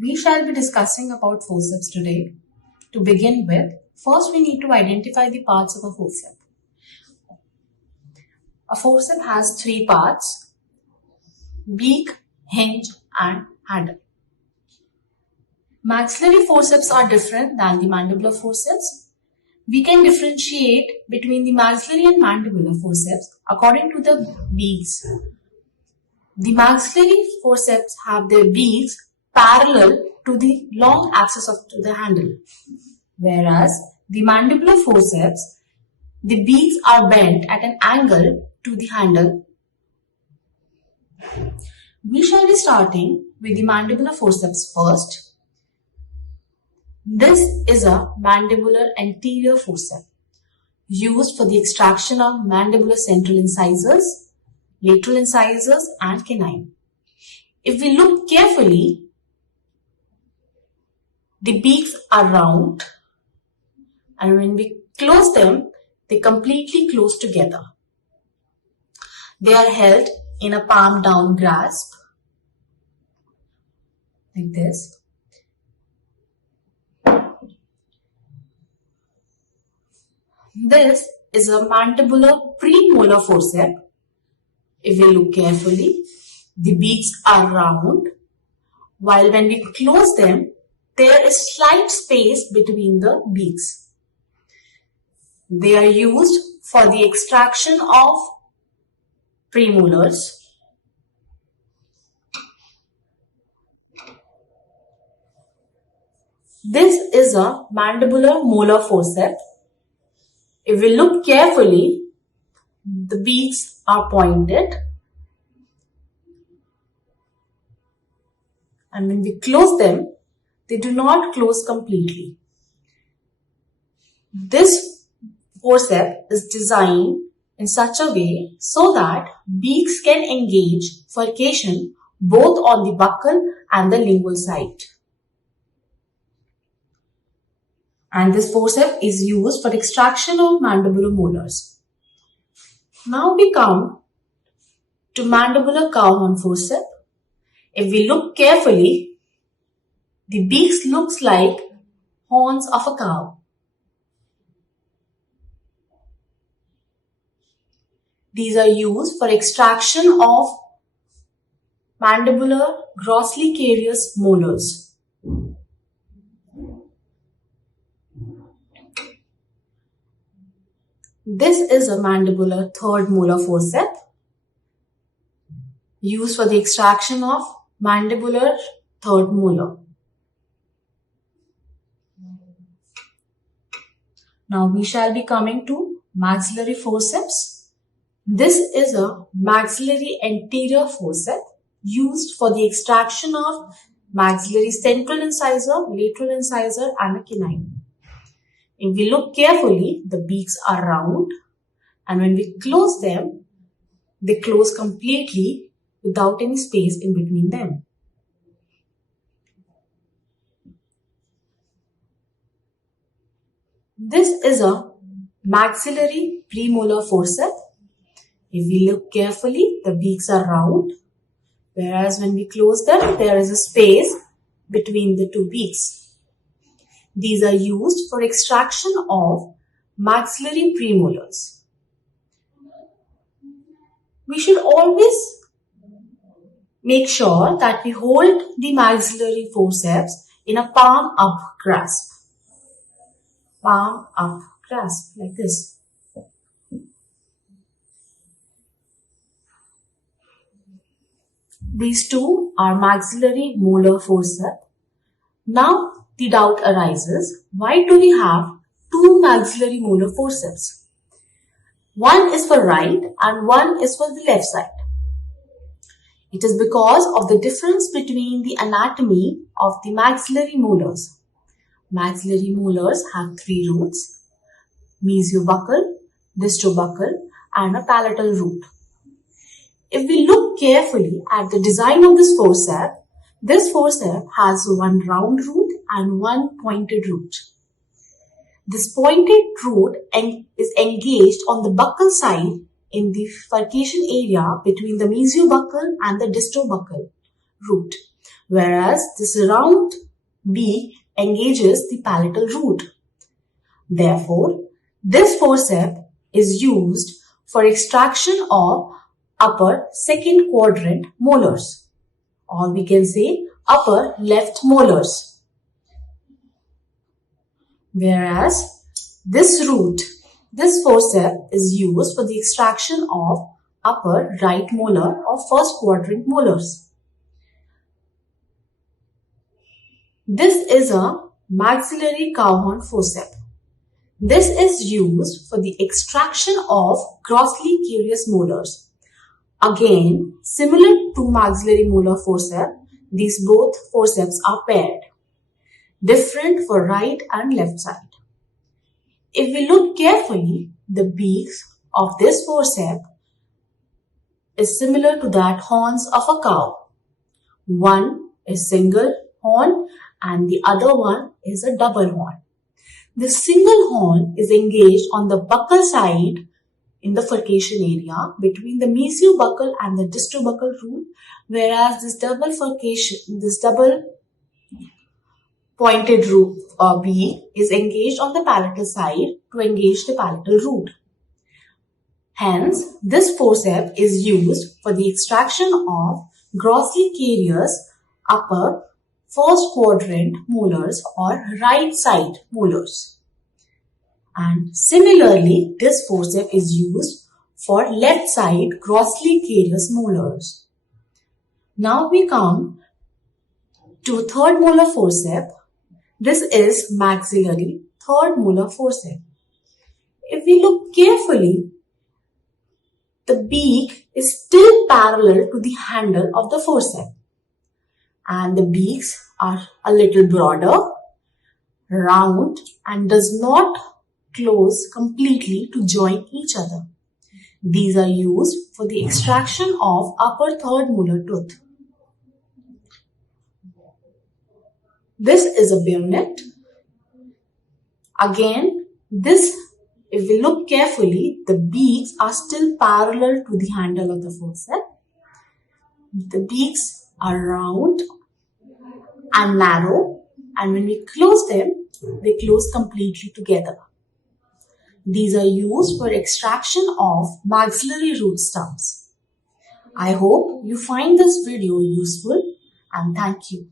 We shall be discussing about forceps today. To begin with, first we need to identify the parts of a forceps. A forceps has three parts: beak, hinge and handle. Maxillary forceps are different than the mandibular forceps. We can differentiate between the maxillary and mandibular forceps according to the beaks. The maxillary forceps have their beaks parallel to the long axis of the handle, whereas the mandibular forceps, the beaks are bent at an angle to the handle. We shall be starting with the mandibular forceps first. This is a mandibular anterior forceps used for the extraction of mandibular central incisors, lateral incisors and canine. If we look carefully, the beaks are round, and when we close them, they completely close together. They are held in a palm down grasp like this. This is a mandibular premolar forceps. If we look carefully, the beaks are round, while when we close them, there is slight space between the beaks. They are used for the extraction of premolars. This is a mandibular molar forceps. If we look carefully, the beaks are pointed, and when we close them, they do not close completely. This forceps is designed in such a way so that beaks can engage furcation both on the buccal and the lingual side. And this forceps is used for extraction of mandibular molars. Now we come to mandibular cow-horn forceps. If we look carefully, the beaks looks like horns of a cow. These are used for extraction of mandibular grossly carious molars. This is a mandibular third molar forceps used for the extraction of mandibular third molar. Now we shall be coming to maxillary forceps. This is a maxillary anterior forceps used for the extraction of maxillary central incisor, lateral incisor and a canine. If we look carefully, the beaks are round, and when we close them, they close completely without any space in between them. This is a maxillary premolar forceps. If we look carefully, the beaks are round, whereas when we close them, there is a space between the two beaks. These are used for extraction of maxillary premolars. We should always make sure that we hold the maxillary forceps in a palm up grasp. Palm up grasp like this. These two are maxillary molar forceps. Now the doubt arises, why do we have two maxillary molar forceps? One is for right and one is for the left side. It is because of the difference between the anatomy of the maxillary molars. Maxillary molars have three roots: mesiobuccal, distobuccal and a palatal root. If we look carefully at the design of this forceps has one round root and one pointed root. This pointed root is engaged on the buccal side in the furcation area between the mesiobuccal and the distobuccal root, whereas this round beak engages the palatal root. Therefore, this forceps is used for extraction of upper second quadrant molars, or we can say upper left molars. Whereas this forceps is used for the extraction of upper right molar or first quadrant molars. This is a maxillary cowhorn forceps. This is used for the extraction of grossly carious molars. Again, similar to maxillary molar forceps, these both forceps are paired, different for right and left side. If we look carefully, the beaks of this forceps is similar to that horns of a cow. One is single horn and the other one is a double horn. The single horn is engaged on the buccal side in the furcation area between the mesiobuccal and the distobuccal root, whereas this double pointed root or beak is engaged on the palatal side to engage the palatal root. Hence, this forceps is used for the extraction of grossly carious upper first quadrant molars or right side molars. And similarly, this forceps is used for left side grossly carious molars. Now we come to third molar forceps. This is maxillary third molar forceps. If we look carefully, the beak is still parallel to the handle of the forceps, and the beaks are a little broader, round, and does not close completely to join each other. These are used for the extraction of upper third molar tooth. This is a bayonet. Again, if we look carefully, the beaks are still parallel to the handle of the forceps. The beaks are round and narrow, and when we close them, they close completely together. These are used for extraction of maxillary root stumps. I hope you find this video useful, and thank you.